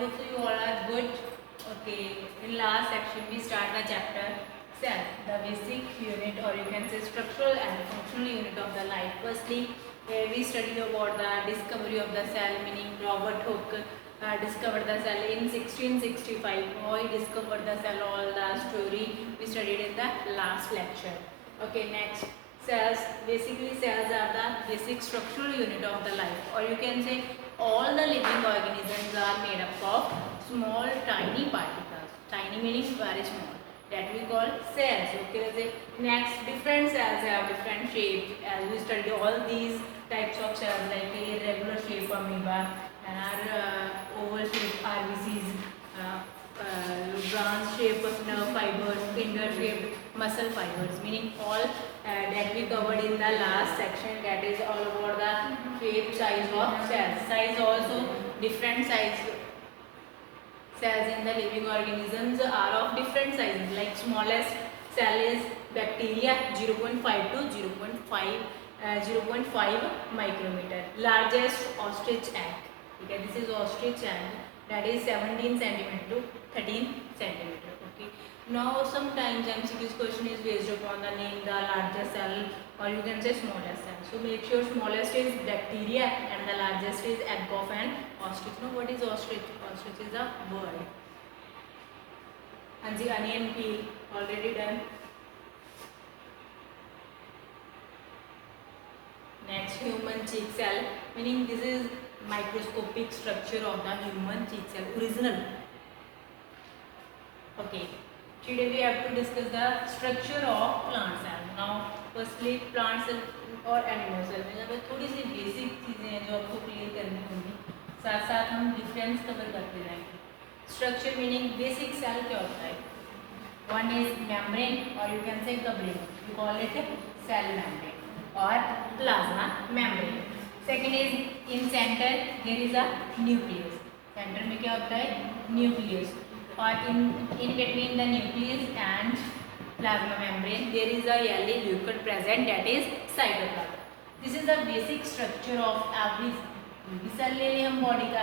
hope so you all are good. Okay, in last section we start the chapter cell, the basic unit or you can say structural and functional unit of the life. Firstly, we studied about the discovery of the cell, meaning Robert Hooke discovered the cell in 1665. How he discovered the cell, all the story we studied in the last lecture. Okay, next. Cells, basically cells are the basic structural unit of the life, or you can say all the living organisms are made up of small tiny particles. Tiny meaning very small, that we call cells. Okay, next, different cells have different shapes. As we study all these types of cells like irregular shape amoeba and our oval shape RBCs, branch shape nerve fibers, spindle shaped muscle fibers, meaning all that we covered in the last section, that is all about the shape, size of cells. Size also, different size cells in the living organisms are of different sizes, like smallest cell is bacteria 0.5 to 0.5 micrometer. Largest ostrich egg, okay, this is ostrich egg, that is 17 centimeter to 13 centimeter. Okay, now sometimes MCQ's question is based upon the name, the largest cell, or you can say smallest cell. So make sure smallest is bacteria and the largest is egg of an ostrich. Now what is ostrich? Ostrich is a bird. And the onion peel already done. Next, human cheek cell, meaning this is microscopic structure of the human cheek cell, original. Okay, today we have to discuss the structure of plant cell. Now firstly plant cell और animal cell में जब थोड़ी सी basic चीज़ें हैं जो आपको clear करनी होंगी, साथ साथ हम डिफरेंस कवर करते जाएंगे. स्ट्रक्चर मीनिंग बेसिक सेल क्या होता है? वन इज मेम्ब्रेन और you can say covering, you call it cell membrane और plasma membrane. Second is in centre there is a nucleus. Centre में क्या होता है? न्यूक्लियस. और इन between the nucleus and plasma membrane there is a yellow liquid present, that is cytoplasm. This is the basic structure of every cell. ले लें हम body का,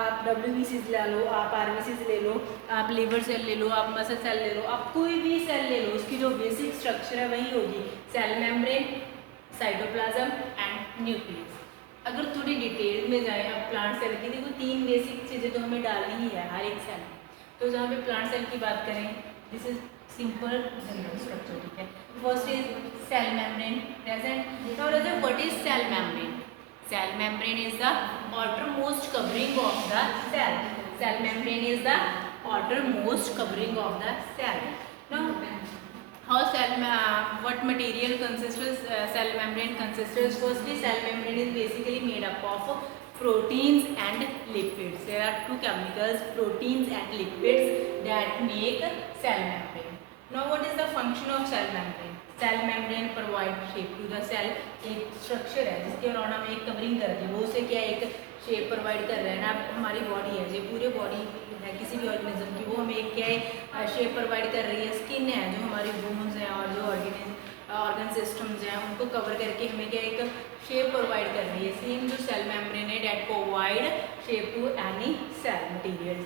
आप WBC ले लो, आप RBC ले लो, आप लिवर सेल ले लो, आप मसल सेल ले लो, आप कोई भी सेल ले लो, उसकी जो बेसिक स्ट्रक्चर है वही होगी cell membrane, cytoplasm and nucleus. अगर थोड़ी डिटेल में जाए अब प्लांट सेल की, देखो तीन बेसिक चीज़ें तो हमें डालनी ही है हर एक सेल में. तो जहाँ पे प्लांट सेल की बात करें, this is simple general structure. ठीक है, first is cell membrane present. Now what is cell membrane? Cell membrane is the outermost covering of the cell. Cell membrane is the outermost covering of the cell. Now, how what material consists cell membrane consists? Firstly, cell membrane is basically made up of proteins and lipids. There are two chemicals, proteins and lipids, that make cell membrane. Now, what is the function of cell membrane? Cell membrane provide shape to the cell. एक structure है जिसके around हम एक covering करते हैं, वो उसे क्या एक शेप प्रोवाइड कर रहे हैं ना. हमारी बॉडी है, जो पूरे बॉडी है किसी भी ऑर्गेनिज्म की, वो हमें एक क्या है शेप प्रोवाइड कर रही है. स्किन है जो हमारी बोन्स हैं और जो ऑर्गन सिस्टम्स हैं उनको कवर करके हमें क्या एक शेप प्रोवाइड कर रही है. सेम जो सेल मेम्ब्रेन है that provide shape to any cell material.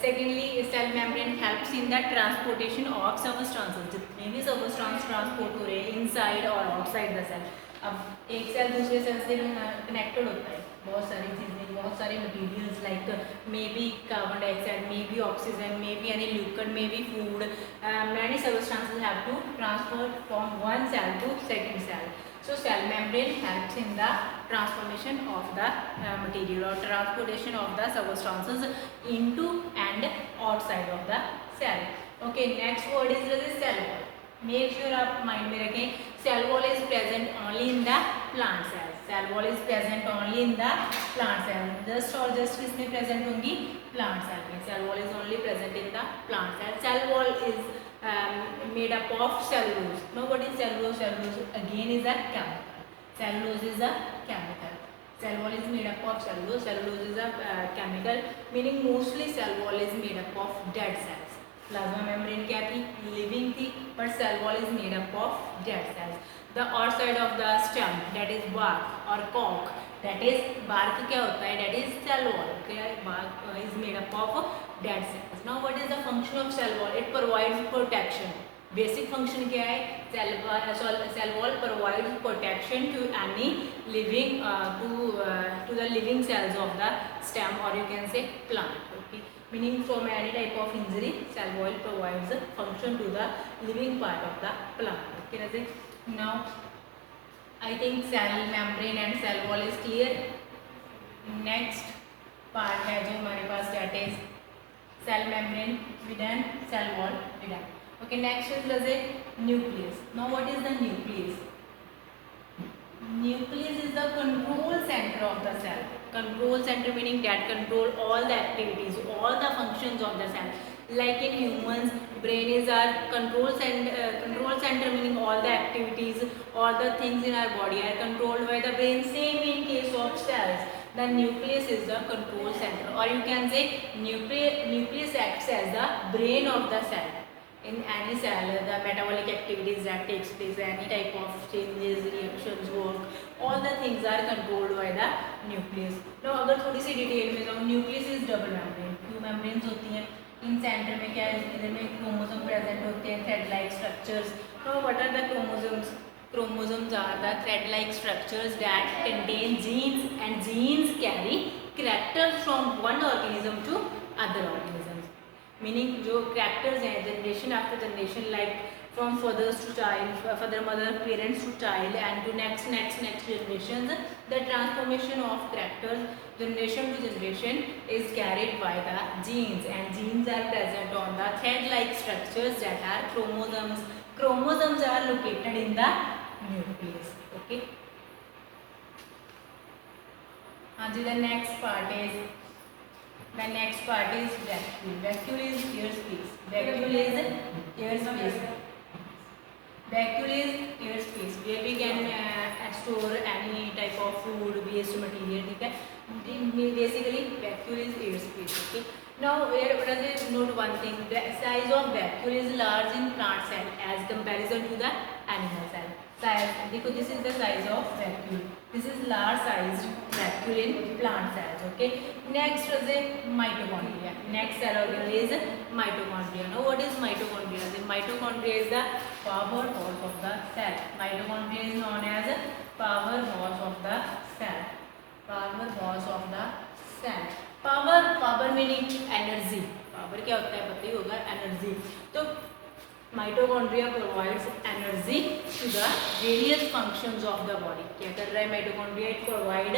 Secondly cell membrane helps in the transportation of substances. जितने भी सबस्टांस ट्रांसपोर्ट हो रहे हैं इनसाइड और आउटसाइड द सेल. अब एक सेल दूसरे सेल से कनेक्टेड होता है, बहुत सारी चीज़ें, बहुत सारे materials like maybe carbon dioxide, maybe oxygen, maybe any liquid, maybe food. Many substances have to transfer from one cell to second cell. So cell membrane helps in the transformation of the material or transportation of the substances into and outside of the cell. Okay, next word is the cell wall. Make sure आप mind में रखें, cell wall is present only in the plant cells. Cell wall is present only in the plant cell. Just और just किसमें present होंगी? Plant cell में. Cell wall is only present in the plant cell. Cell wall is made up of cellulose. Now what is cellulose? Cellulose again is a chemical. Cellulose is a chemical. Cell wall is made up of cellulose. Cellulose is a chemical, meaning mostly cell wall is made up of dead cells. Plasma membrane क्या थी? Living थी, but cell wall is made up of dead cells. The outside of the stem, that is bark or cork, that is bark क्या होता है, that is cell wall, okay? Bark is made up of dead cells. Now what is the function of cell wall? It provides protection. Basic function क्या है, cell wall provides protection to any living to the living cells of the stem और you can say plant, okay? Meaning from any type of injury, cell wall provides a function to the living part of the plant. Okay, that's it. Now, I think cell membrane and cell wall is clear. Next part है जो हमारे पास that is cell membrane we done, cell wall we done. Okay, next is let's say nucleus. Now, what is the nucleus? Nucleus is the control center of the cell. Control center meaning that control all the activities, all the functions of the cell. Like in humans, brain is our control center meaning all the activities, all the things in our body are controlled by the brain. Same in case of cells. The nucleus is the control center, or you can say nucleus acts as the brain of the cell. In any cell, the metabolic activities that takes place, any type of changes, reactions, work, all the things are controlled by the nucleus. Now अगर थोड़ी सी detail में जाऊँ, nucleus is double membrane. Two membranes होती हैं. In center में क्या है, इधर में क्रोमोसोम प्रेजेंट होते हैं, thread-like structures. Now what are the chromosomes? Chromosomes are the thread-like structures that contain genes, and genes carry characters from one organism to other organisms. Meaning जो characters हैं generation after generation, like from fathers to child, father mother parents to child and to next generations, the transformation of characters generation to generation is carried by the genes, and genes are present on the thread-like structures that are chromosomes. Chromosomes are located in the nucleus, okay? The next part is vacuole. Vacuole is air space. Vacuole is air space. Vacuole is air space where we can store any type of food, waste material. ठीक है? Basically, vacuole is air space. Okay. Now, let us note one thing. The size of vacuole is large in plant cell as comparison to the animal cell. Size. देखो, this is the size of vacuole. This is large sized vacuole in plant cells. Okay. Next is a mitochondria. Next cell organ is mitochondria. Now what is mitochondria? The mitochondria is the powerhouse of the cell. Mitochondria is known as powerhouse of the cell. Powerhouse of the cell. Power meaning energy. Power क्या होता है पता ही होगा, energy. तो mitochondria provides energy to the various functions of the body. क्या कर रहा है mitochondria? It provide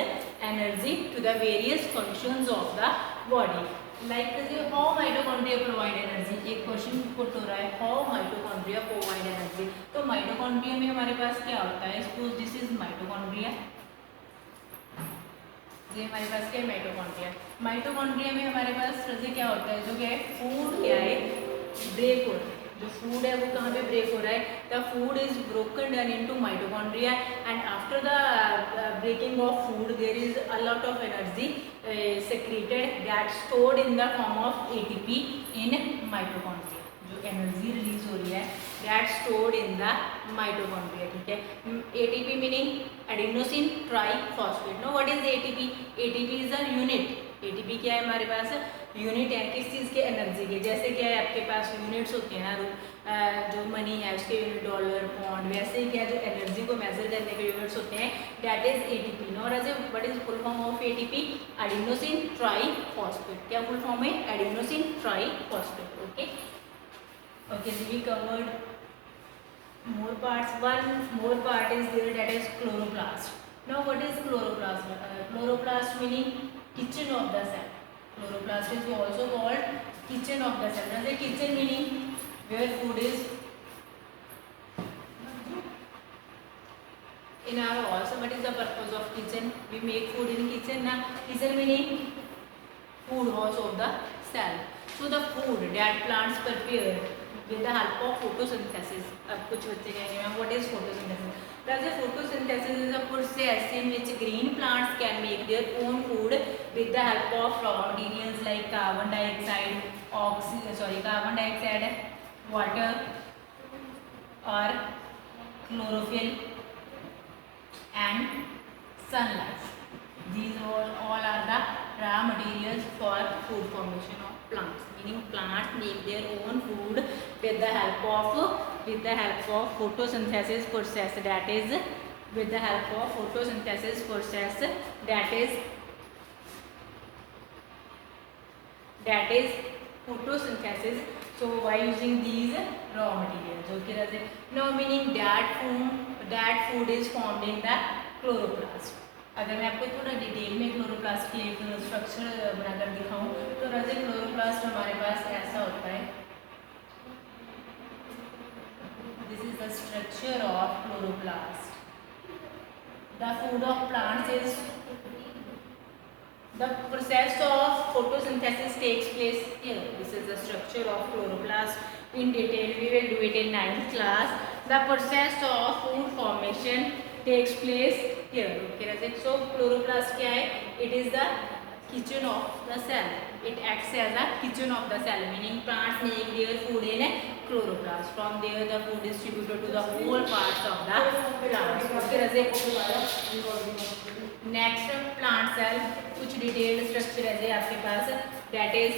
energy to the various functions of the body. Like how mitochondria provide energy? एक क्वेश्चन पुट हो रहा है, how mitochondria provide energy. तो mitochondria में हमारे पास क्या होता है? Suppose this is mitochondria. ये हमारे पास क्या है? माइटोकॉन्ड्रिया. माइटोकॉन्ड्रिया में हमारे पास क्या होता है? जो क्या है? फूड क्या है? ब्रेक हो रहा है. जो फूड है वो कहाँ पे ब्रेक हो रहा है? The food is broken down into mitochondria, and after the breaking of food there is a lot of energy secreted that stored in the form of ATP in mitochondria. जो energy release हो रही है that stored in the mitochondria. ठीक है. ATP meaning adenosine triphosphate. Now what is ATP? ATP is a unit. ATP क्या है हमारे पास? Unit है किस चीज़ के? एनर्जी के. जैसे क्या है आपके पास यूनिट्स होते हैं ना, जो मनी है उसके यूनिट डॉलर पॉन्ड, वैसे ही क्या जो एनर्जी को मेजर करने के यूनिट्स होते हैं that is ATP. Not as what is full form of ATP? Adenosine triphosphate. क्या फुल फॉर्म है? Adenosine triphosphate. Okay okay we covered more parts. One more part is there, that is chloroplast. Now what is chloroplast? Chloroplast meaning kitchen of the cell. Chloroplast is also called kitchen of the cell. Now the kitchen meaning where food is in our house. What is the purpose of kitchen? We make food in kitchen na. Kitchen meaning food house of the cell. So the food that plants prepare with the help of photosynthesis. अब कुछ बच्चे कहेंगे ma'am what is photosynthesis? Thus the photosynthesis is a process in which green plants can make their own food with the help of raw materials like carbon dioxide, water or chlorophyll and sunlight. These all are the raw materials for food formation of plants. Meaning plants make their own food with the help of photosynthesis process. That is with the help of photosynthesis process. That is photosynthesis. So by using these raw materials, okay Razik? Now meaning that food is formed in the chloroplast. अगर मैं आपको थोड़ा detail में chloroplast की एक structure बनाकर दिखाऊं तो रजे क्लोरोप्लास्ट हमारे पास ऐसा होता है. This is the structure of chloroplast. The food of plants is the process of photosynthesis takes place here. This is the structure of chloroplast. In detail we will do it in 9th class. The process of food formation takes place here. Okay Razik? So chloroplast क्या है? It is the kitchen of the cell. It acts as a kitchen of the cell, meaning plants make their food in a chloroplast. From there the food is distributed to the whole parts of the plants. Okay Razik? Next plant cell कुछ detailed structure है आपके पास. That is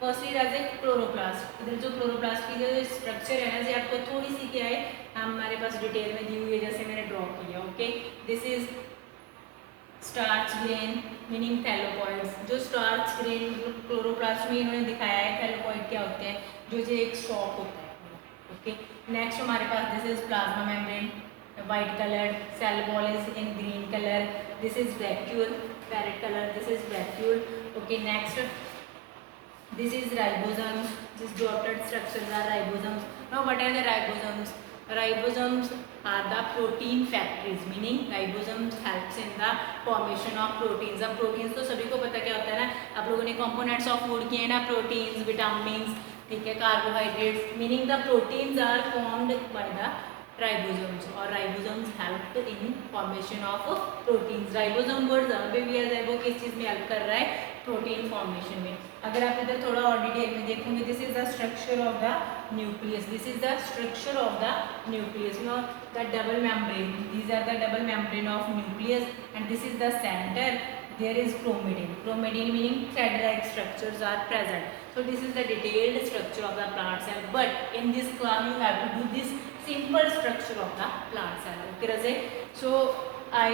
firstly as a chloroplast. इधर जो chloroplast की जो structure है ना जी आपको थोड़ी सी क्या है हमारे पास डिटेल में दी हुई है जैसे मैंने ड्रॉ किया. Okay this is starch grain meaning thylakoids. जो स्टार्च ग्रेन क्लोरोप्लास्ट में इन्होंने दिखाया है थैलोपॉइड क्या होते हैं जो एक स्टॉक होता है. ओके नेक्स्ट हमारे पास this is plasma membrane white colored. Cell wall is in green color. This is vacuole. Parrot color. This is vacuole. Okay next this is ribosomes. This dotted structures are ribosomes. Now what are the ribosomes? Ribosomes are the protein factories, meaning ribosomes helps in the formation of proteins. अब proteins तो सभी को पता क्या होता है ना. आप लोगों ने components of food किए ना, proteins, vitamins, ठीक है, carbohydrates. Meaning the proteins are formed by the ribosomes और ribosomes help in formation of proteins. Ribosome word जहाँ पे भी है वो किस चीज़ में हेल्प कर रहा है प्रोटीन फॉर्मेशन में. अगर आप इधर थोड़ा और डिटेल में देखोगे this is the structure of the nucleus. This is the structure of the nucleus. Know the double membrane. These are the double membrane of nucleus and this is the centre. There is chromatin. Chromatin meaning thread-like structures are present. So this is the detailed structure of the plant cell. But in this class you have to do this simple structure of the plant cell. Okay Razik? So I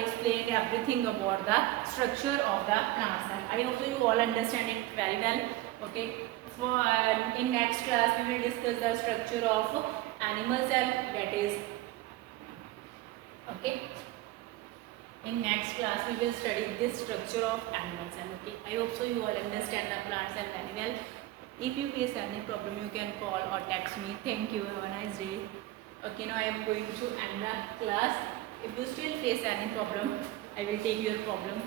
explained everything about the structure of the plant cell. I hope you all understand it very well. Okay. For in next class we will discuss the structure of animal cell. That is okay. In next class we will study this structure of animal cell. Okay, I hope so you all understand the plant cell very well. If you face any problem you can call or text me. Thank you, have a nice day. Okay, now I am going to end the class. If you still face any problem I will take your problem.